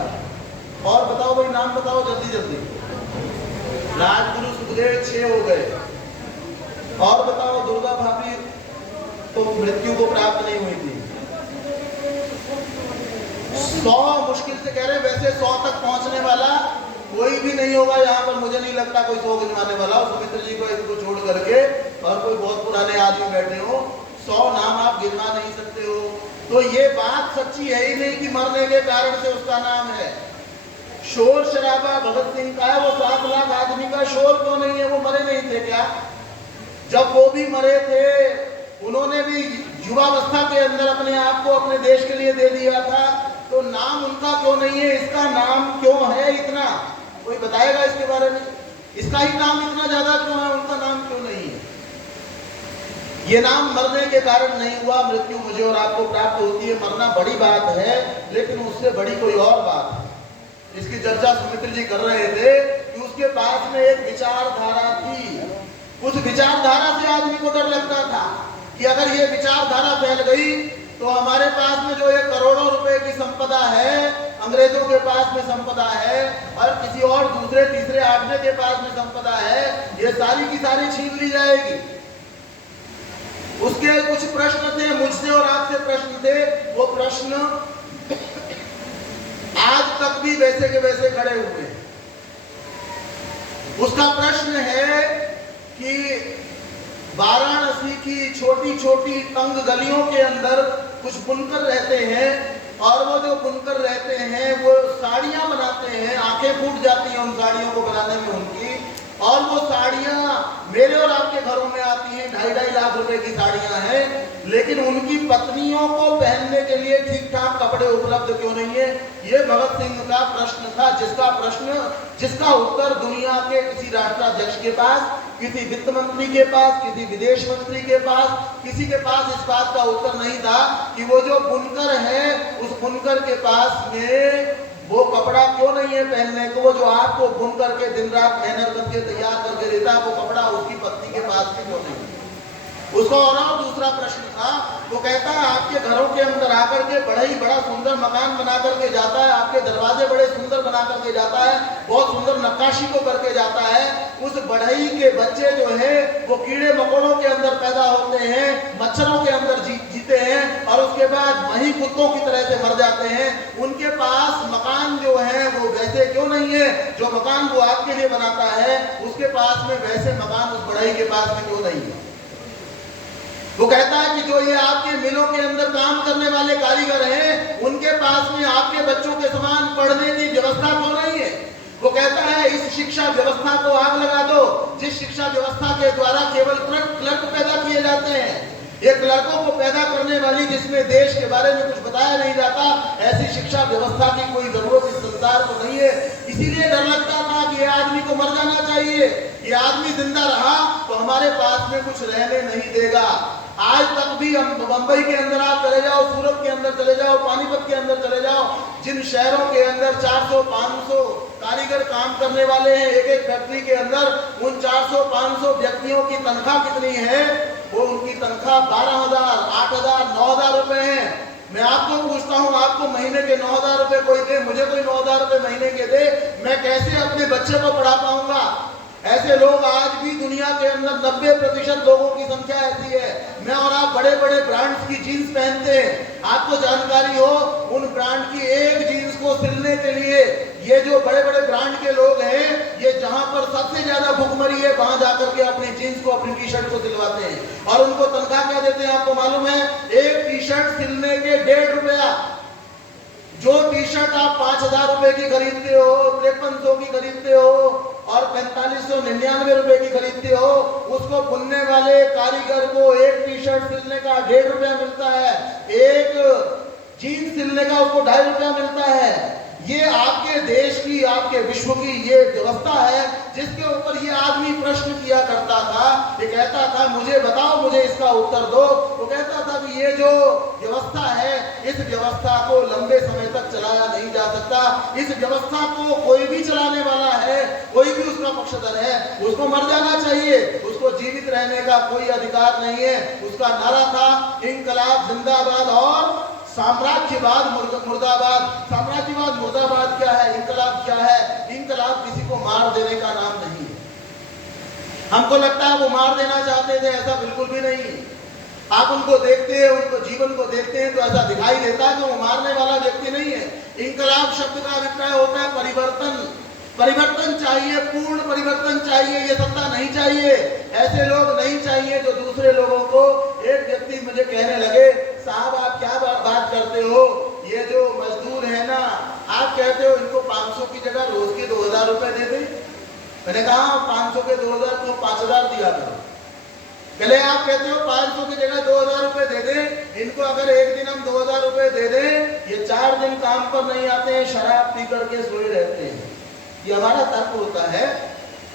और बताओ भाई नाम बताओ जल्दी जल्दी। राजगुरु सुखदेव 6 हो गए। और बताओ दुर्गा भाभी तो मृत्यु को प्राप्त नहीं हुई थी। 100 मुश्किल से कह रहे, वैसे 100 तक पहुंचने वाला कोई भी नहीं होगा यहाँ पर, मुझे नहीं लगता कोई 100 गिनवाने वाला हो, सुमित्र जी को इसको छोड़ करके, और कोई बहुत पुराने आदमी बैठे हो, 100 नाम आप गिनवा नहीं सकते हो। तो ये बात सच्ची है ही नहीं कि मरने के कारण से उसका नाम है। शोर शराबा भगत सिंह का है, वो 7 लाख आदमी का शोर क्यों नहीं है? वो मरे नहीं थे क्या? जब वो भी मरे थे उन्होंने भी युवावस्था के अंदर अपने आप को अपने देश के लिए दे दिया था, तो नाम उनका क्यों नहीं है? इसका नाम क्यों है इतना? कोई बताएगा इसके बारे में? इसका ही नाम इतना ज्यादा क्यों है, उनका नाम क्यों नहीं है? ये नाम मरने के कारण नहीं हुआ। मृत्यु मुझे और आपको प्राप्त होती है, मरना बड़ी बात है, लेकिन उससे बड़ी कोई और बात है। इसकी चर्चा सुमित्र जी कर रहे थे कि उसके पास में एक विचारधारा थी। उस विचारधारा से आदमी को डर लगता था कि अगर ये विचारधारा फैल गई तो हमारे पास में जो एक करोड़ों रुपए की संपदा है, अंग्रेजों के पास में संपदा है और किसी और दूसरे तीसरे आठवें के पास में संपदा है, ये सारी की सारी छीन ली जाएगी। उसके कुछ प्रश्न थे, मुझसे और आपसे प्रश्न थे। वो प्रश्न आज तक भी वैसे के वैसे खड़े हुए हैं। उसका प्रश्न है कि वाराणसी की छोटी छोटी तंग गलियों के अंदर कुछ बुनकर रहते हैं और वो जो बुनकर रहते हैं वो साड़ियां बनाते हैं, आंखें फूट जाती हैं उन साड़ियों को बनाने में उनकी, और वो साड़ियां मेरे और आपके घरों में आती हैं, 2.5 लाख रुपए की साड़ियां हैं, लेकिन उनकी पत्नियों को पहनने के लिए ठीक ठाक कपड़े उपलब्ध क्यों नहीं है? ये भगत सिंह का प्रश्न था, जिसका उत्तर दुनिया के किसी राष्ट्राध्यक्ष के पास, किसी वित्त मंत्री के पास, किसी विदेश मंत्री के पास, किसी के पास इस बात का उत्तर नहीं था कि वो जो बुनकर है उस बुनकर के पास में वो कपड़ा क्यों नहीं है पहनने को। वो जो आपको बुन करके दिन रात मेहनत करके तैयार करके देता है वो कपड़ा उसकी पत्नी के पास भी क्यों नहीं है? उसको और दूसरा प्रश्न था, वो कहता है आपके घरों के अंदर आकर के बड़ा सुंदर मकान बना करके जाता है, आपके दरवाजे बड़े सुंदर बना करके जाता है, बहुत सुंदर नक्काशी को करके जाता है। उस बढ़ई के बच्चे जो है वो कीड़े मकोड़ों के अंदर पैदा होते हैं, मच्छरों के अंदर जीते हैं और उसके बाद वही कुत्तों की तरह से मर जाते हैं। उनके पास मकान जो है वो वैसे क्यों नहीं है जो मकान वो आपके लिए बनाता है, उसके पास में वैसे मकान उस बढ़ई के पास में क्यों नहीं है। वो कहता है कि जो ये आपके मिलों के अंदर काम करने वाले कारीगर हैं, उनके पास में आपके बच्चों के समान पढ़ने की व्यवस्था क्यों नहीं है। वो कहता है इस शिक्षा व्यवस्था को आग लगा दो, जिस शिक्षा व्यवस्था के द्वारा केवल क्लर्क पैदा किए जाते हैं। ये क्लर्कों को पैदा करने वाली, जिसमें देश के बारे में कुछ बताया नहीं जाता, ऐसी शिक्षा व्यवस्था की कोई जरूरत इस संसार को नहीं है। इसीलिए डर लगता था कि ये आदमी को मर जाना चाहिए, ये आदमी जिंदा रहा तो हमारे पास में कुछ रहने नहीं देगा। आज तक भी हम बंबई के अंदर आप चले जाओ, सूरत के अंदर चले जाओ, पानीपत के अंदर चले जाओ, जिन शहरों के अंदर 400-500 कारीगर काम करने वाले हैं एक एक फैक्ट्री के अंदर, उन 400-500 व्यक्तियों की तनख्वाह कितनी है? वो उनकी तनख्वाह 12,000, 8,000, 9,000 रुपए है। मैं आपको पूछता हूँ, आपको महीने के 9,000 रुपए कोई दे, मुझे कोई 9,000 रुपए महीने के दे, मैं कैसे अपने बच्चे को पढ़ा पाऊंगा? ऐसे लोग आज भी दुनिया के अंदर 90% लोगों की संख्या ऐसी है। मैं और आप बड़े बड़े ब्रांड्स की जीन्स पहनते हैं, आपको जानकारी हो उन ब्रांड की एक जीन्स को सिलने के लिए ये जो बड़े बड़े ब्रांड के लोग हैं, ये जहां पर सबसे ज्यादा भुखमरी है वहां जाकर के अपनी जीन्स को, अपनी टी शर्ट को सिलवाते हैं और उनको तनख्वाह क्या देते हैं आपको मालूम है? एक टी शर्ट सिलने के 1.5 रुपया। जो टी शर्ट आप 5,000 रुपए की खरीदते हो, 5300 की खरीदते हो और 4599 रुपए की खरीदते हो, उसको बुनने वाले कारीगर को एक टी शर्ट सिलने का 1.5 रुपया मिलता है, एक जीन्स सिलने का उसको 2.5 रुपया मिलता है। ये आपके देश की, आपके विश्व की ये व्यवस्था है जिसके ऊपर ये आदमी प्रश्न किया करता था। ये कहता था मुझे बताओ, मुझे इसका उत्तर दो। वो कहता था कि ये जो व्यवस्था है, इस व्यवस्था को लंबे समय तक चलाया नहीं जा सकता। इस व्यवस्था को कोई भी चलाने वाला है, कोई भी उसका पक्षधर है, उसको मर जाना चाहिए, उसको जीवित रहने का कोई अधिकार नहीं है। उसका नारा था इंकलाब जिंदाबाद और साम्राज्यवाद मुर्दाबाद। साम्राज्यवाद मुर्दाबाद क्या है, इंकलाब क्या है? इंकलाब किसी को मार देने का नाम नहीं है। हमको लगता है वो मार देना चाहते थे, ऐसा बिल्कुल भी नहीं। आप उनको देखते हैं, उनको जीवन को देखते हैं तो ऐसा दिखाई देता है कि वो मारने वाला व्यक्ति नहीं है। इंकलाब शब्द का अभिप्राय होता है परिवर्तन। परिवर्तन चाहिए, पूर्ण परिवर्तन चाहिए, ये सत्ता नहीं चाहिए। ऐसे लोग नहीं चाहिए जो दूसरे लोगों को, एक व्यक्ति मुझे कहने लगे, साहब आप क्या बात करते हो, ये जो मजदूर है ना, आप कहते हो इनको 500 की जगह रोज के 2,000 रुपए दे दें। मैंने कहा 500 के 2,000 तो 5,000 दिया करो। पहले आप कहते हो 500 की जगह 2,000 रुपए दे दें, इनको अगर एक दिन हम 2,000 रुपए दे दें, ये 4 दिन काम पर नहीं आते हैं, शराब पी करके सोए रहते हैं। ये हमारा तर्क होता है।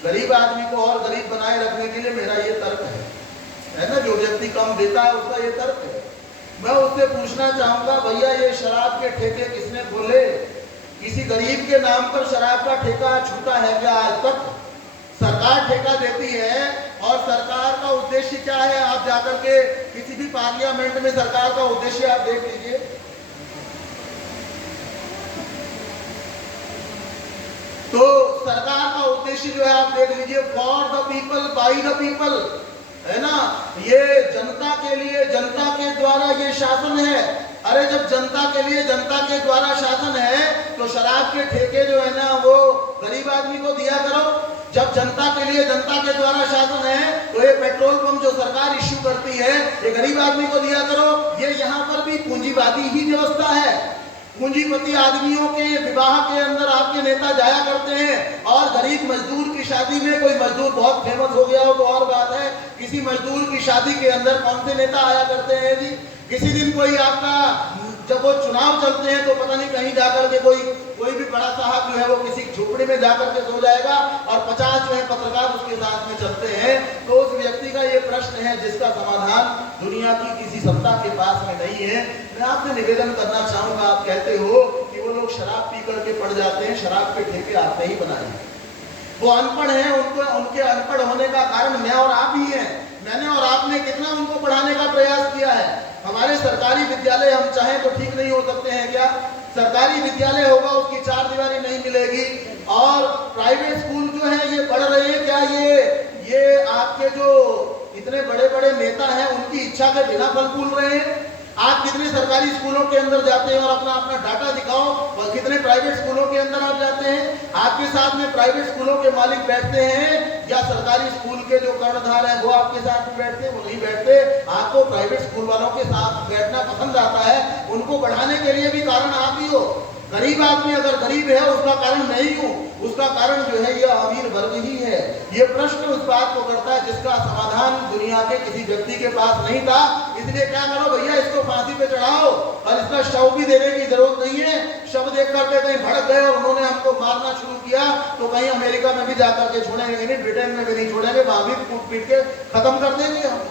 गरीब आदमी को और गरीब बनाए रखने के लिए मेरा ये तर्क है ना। जो व्यक्ति कम देता है उसका ये तर्क है। मैं उससे पूछना चाहूंगा, भैया ये शराब के ठेके किसने खोले? किसी गरीब के नाम पर शराब का ठेका छूटा है क्या आज तक? सरकार ठेका देती है और सरकार का उद्देश्य क्या है? आप जाकर के किसी भी पार्लियामेंट में सरकार का उद्देश्य आप देख लीजिए। तो सरकार का उद्देश्य जो है आप देख लीजिए, for the people by the people, है ना। ये जनता के लिए, जनता के द्वारा ये शासन है। अरे जब जनता के लिए, जनता के द्वारा शासन है तो शराब के ठेके जो है ना वो गरीब आदमी को दिया करो। जब जनता के लिए, जनता के द्वारा शासन है तो ये पेट्रोल पंप जो सरकार इश्यू करती है ये गरीब आदमी को दिया करो। ये यहाँ पर भी पूंजीवादी ही व्यवस्था है। पूंजीपति आदमियों के विवाह के अंदर आपके नेता जाया करते हैं और गरीब मजदूर की शादी में, कोई मजदूर बहुत फेमस हो गया हो तो और बात है, किसी मजदूर की शादी के अंदर कौन से नेता आया करते हैं जी? किसी दिन कोई आपका, जब वो चुनाव चलते हैं तो पता नहीं कहीं जाकर के कोई भी बड़ा साहब जो है वो किसी झोपड़ी में जाकर के सो जाएगा और 50 जो है पत्रकार उसके साथ में चलते हैं। तो उस व्यक्ति का ये प्रश्न है जिसका समाधान दुनिया की किसी सत्ता के पास में नहीं है। मैं आपसे निवेदन करना चाहूंगा, आप कहते हो कि वो लोग शराब पी करके पड़ जाते हैं, शराब के ठेके आपने ही बनाए। वो अनपढ़ हैं, उनके अनपढ़ होने का कारण मैं और आप ही हैं। मैंने और आपने कितना उनको पढ़ाने का प्रयास किया है। हमारे सरकारी विद्यालय हम चाहें तो ठीक नहीं हो सकते हैं क्या? सरकारी विद्यालय होगा उसकी चार दीवारी नहीं मिलेगी, और प्राइवेट स्कूल जो है ये बढ़ रहे हैं क्या? ये आपके जो इतने बड़े बड़े नेता हैं उनकी इच्छा के बिना फल फूल रहे हैं? आप कितने सरकारी स्कूलों के अंदर जाते हैं और अपना अपना डाटा दिखाओ, और कितने प्राइवेट स्कूलों के अंदर आप जाते हैं? आपके साथ में प्राइवेट स्कूलों के मालिक बैठते हैं या सरकारी स्कूल के जो कर्णधार हैं वो आपके साथ में बैठते हैं? वो नहीं बैठते। आपको प्राइवेट स्कूल वालों के साथ बैठना पसंद आता है, उनको बढ़ाने के लिए भी कारण आप ही हो। गरीब आदमी अगर गरीब है उसका कारण नहीं हूं, उसका कारण जो है ये अमीर वर्ग ही है। ये प्रश्न उस बात को करता है जिसका समाधान दुनिया के किसी व्यक्ति के पास नहीं था। इसलिए क्या करो भैया, इसको फांसी पे चढ़ाओ और इसका शव भी देने की जरूरत नहीं है। शव देख करके कहीं भड़क गए और उन्होंने हमको मारना शुरू किया तो कहीं अमेरिका में भी जाकर के छोड़ेंगे नहीं, ब्रिटेन में भी नहीं छोड़ेंगे, वहां भी कूट पीट के खत्म कर देंगे हम।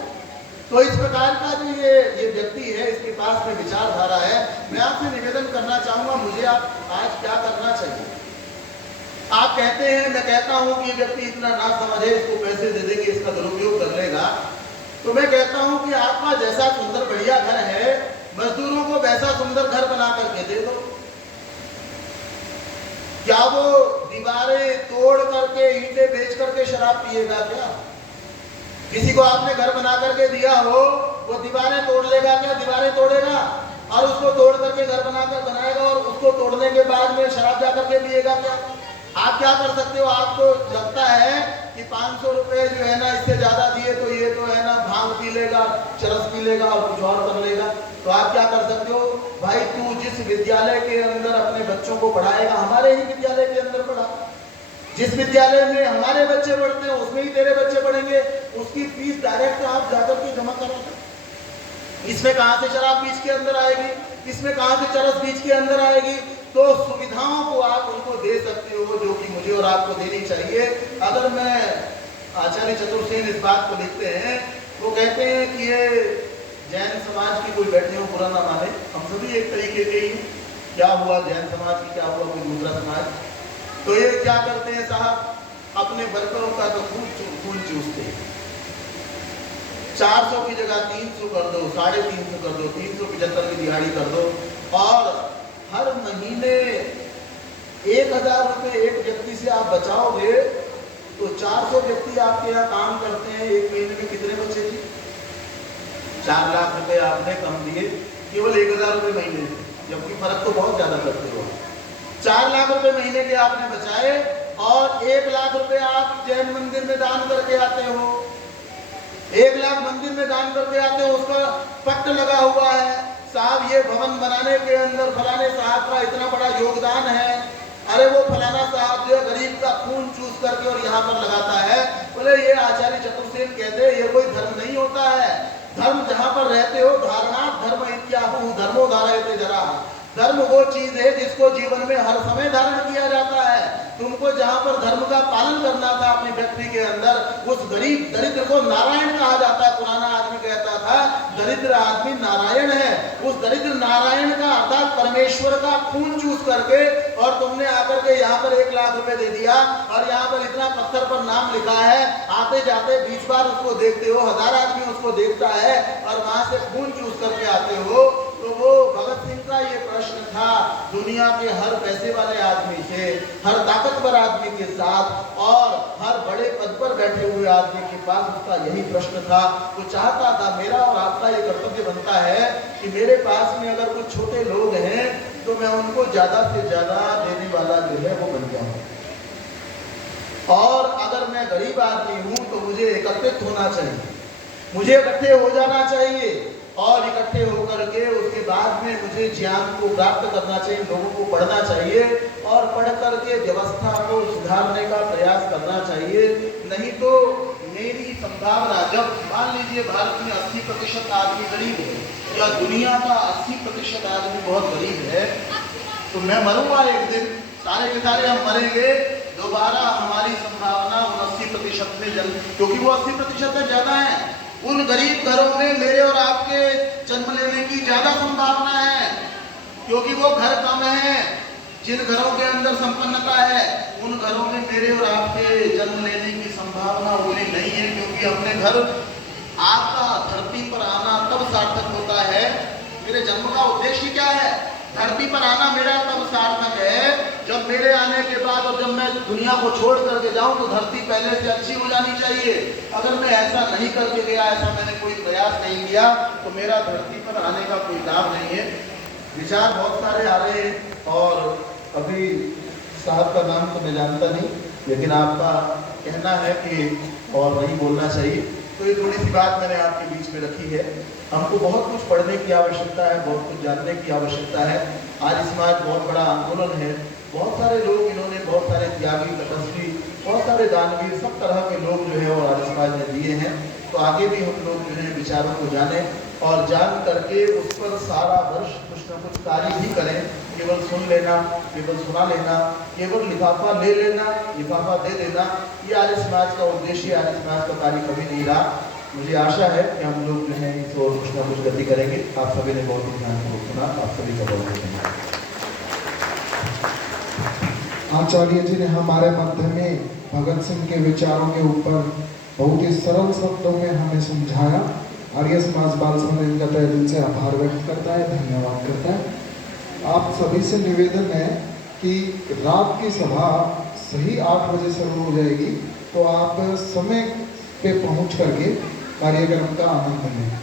तो इस प्रकार का जो ये व्यक्ति है, इसके पास में विचारधारा है। मैं आपसे निवेदन करना चाहूंगा, मुझे आप आज क्या करना चाहिए? आप कहते हैं, मैं कहता हूं कि ये व्यक्ति इतना ना समझे, इसको पैसे दे देंगे, इसका दुरुपयोग कर लेगा। तो मैं कहता हूं कि आपका जैसा सुंदर बढ़िया घर है, मजदूरों को वैसा सुंदर घर बना करके दे दो। क्या वो दीवारें तोड़ करके, ईंटें बेच करके शराब पिएगा क्या? किसी को आपने घर बना करके दिया हो, वो दीवारें तोड़ लेगा क्या? दीवारें तोड़ेगा और उसको तोड़ करके घर बनाकर बनाएगा, और उसको तोड़ने के बाद में शराब जा करके पिएगा क्या? आप क्या कर सकते हो? आपको लगता है कि 500 रुपए जो है ना इससे ज्यादा दिए तो ये तो है ना भांग पी लेगा, चरस पी लेगा और कुछ और कर लेगा। तो आप क्या कर सकते हो? भाई तू जिस विद्यालय के अंदर अपने बच्चों को पढ़ाएगा, हमारे ही विद्यालय के अंदर पढ़ा। जिस विद्यालय में हमारे बच्चे पढ़ते हैं उसमें ही तेरे बच्चे पढ़ेंगे, उसकी फीस डायरेक्ट आप जाकर के जमा करोगे। इसमें कहां से शराब बीच के अंदर आएगी? इसमें कहां से चरस बीच के अंदर आएगी? तो सुविधाओं को आप उनको दे सकते हो जो कि मुझे और आपको देनी चाहिए। अगर मैं आचार्य चतुर्सेन इस बात को लिखते हैं, वो कहते हैं कि ये जैन समाज की कोई बैठे हो बुरा ना माने, हम सभी एक तरीके के ही। क्या हुआ जैन समाज की, क्या हुआ कोई दूसरा समाज? तो ये क्या करते हैं साहब, अपने वर्करों का तो खून चूसते हैं। 400 की जगह 300 कर दो, 350 कर दो, 375 की दिहाड़ी कर दो, और हर महीने 1000 रुपए एक व्यक्ति से आप बचाओगे तो 400 व्यक्ति आपके यहाँ काम करते हैं, एक महीने में कितने बचे जी? 4 लाख रुपए आपने कम दिए केवल 1000 रुपए महीने से, जबकि फर्क तो बहुत ज्यादा करते हो। 4 लाख रुपए महीने के आपने बचाए, और 1 लाख रुपए आप जैन मंदिर में दान करके आते हो। 1 लाख मंदिर में दान करके आते हो, उसका पट्ट लगा हुआ है, साहब ये भवन बनाने के अंदर फलाने साहब का इतना बड़ा योगदान है। अरे वो फलाना साहब जो गरीब का खून चूस करके और यहाँ पर लगाता है। बोले ये आचार्य चतुर्सेन कहते हैं ये कोई धर्म नहीं होता है। धर्म जहाँ पर रहते हो, धारणा धर्म इत्याहु धर्मो धारयते जरा। धर्म वो चीज है जिसको जीवन में हर समय धारण किया जाता है। तुमको जहां पर धर्म का पालन करना था अपने व्यक्ति के अंदर, उस गरीब दरिद्र को नारायण कहा जाता है। पुराना आदमी कहता था दरिद्र आदमी नारायण है। उस दरिद्र नारायण का अर्थात परमेश्वर का खून चूस करके, और तुमने आकर के यहाँ पर 1 लाख रुपए दे दिया, और यहाँ पर इतना पत्थर पर नाम लिखा है, आते जाते 20 बार उसको देखते हो, 1000 आदमी उसको देखता है, और वहां से खून चूस करके आते हो। तो वो भगत सिंह का ये प्रश्न था दुनिया के हर पैसे वाले आदमी से, हर ताकतवर आदमी के साथ, और हर बड़े पद पर बैठे हुए आदमी के पास उसका यही प्रश्न था। वो चाहता था, मेरा और आपका ये कर्तव्य बनता है कि मेरे पास में अगर कुछ छोटे लोग हैं तो मैं उनको ज्यादा से ज्यादा देने वाला जो है वो बन जाऊं, और अगर मैं गरीब आदमी हूं तो मुझे एकत्रित होना चाहिए, मुझे इकट्ठे हो जाना चाहिए, और इकट्ठे होकर के उसके बाद में मुझे ज्ञान को प्राप्त करना चाहिए, लोगों को पढ़ना चाहिए, और पढ़ करके व्यवस्था को सुधारने का प्रयास करना चाहिए। नहीं तो मेरी संभावना, जब मान लीजिए भारत में 80% आदमी गरीब है, या दुनिया का 80% आदमी बहुत गरीब है, तो मैं मरूंगा एक दिन, सारे के सारे हम मरेंगे, दोबारा हमारी संभावना 80% में क्योंकि वो 80% से ज्यादा है, उन गरीब घरों में मेरे और आपके जन्म लेने की ज्यादा संभावना है, क्योंकि वो घर कम है। जिन घरों के अंदर संपन्नता है उन घरों में मेरे और आपके जन्म लेने की संभावना उतनी नहीं है, क्योंकि अपने घर आपका धरती पर आना तब सार्थक होता है, मेरे जन्म का उद्देश्य क्या है? धरती पर आना मेरा तब सार्थक है जब मेरे आने के बाद और जब मैं दुनिया को छोड़ करके जाऊं तो धरती पहले से अच्छी हो जानी चाहिए। अगर मैं ऐसा नहीं करके गया, ऐसा मैंने कोई प्रयास नहीं किया, तो मेरा धरती पर आने का कोई लाभ नहीं है। विचार बहुत सारे आ रहे हैं और अभी साहब का नाम तो मैं जानता नहीं, लेकिन आपका कहना है कि और नहीं बोलना चाहिए, तो ये थोड़ी सी बात मैंने आपके बीच में रखी है। हमको बहुत कुछ पढ़ने की आवश्यकता है, बहुत कुछ जानने की आवश्यकता है। आर्य समाज बहुत बड़ा आंदोलन है, बहुत सारे लोग इन्होंने, बहुत सारे त्यागी, तपस्वी, बहुत सारे दानवीर, सब तरह के लोग जो है वो आर्य समाज ने दिए हैं। तो आगे भी हम लोग जो है विचारों को जाने और जान करके उस पर सारा वर्ष कुछ न कुछ कार्य ही करें। केवल सुन लेना, केवल सुना लेना, केवल लिफाफा ले लेना, लिफाफा दे देना, ये आर्य समाज का उद्देश्य, आर्य समाज का कार्य कभी नहीं रहा। मुझे आशा है कि हम लोग जो है इस ओर कुछ न कुछ गति करेंगे। आप सभी ने बहुत ही ध्यानपूर्वक सुना, आप सभी का बहुत धन्यवाद। आचार्य जी ने हमारे मध्य में भगत सिंह के विचारों के ऊपर बहुत ही सरल शब्दों में हमें समझाया। आर्य समाज बाल समाज इनका तहे दिल से आभार व्यक्त करता है, धन्यवाद करता है। आप सभी से निवेदन है कि रात की सभा सही 8 बजे शुरू हो जाएगी, तो आप समय पे पहुंच करके कार्यक्रम का आनंद लें।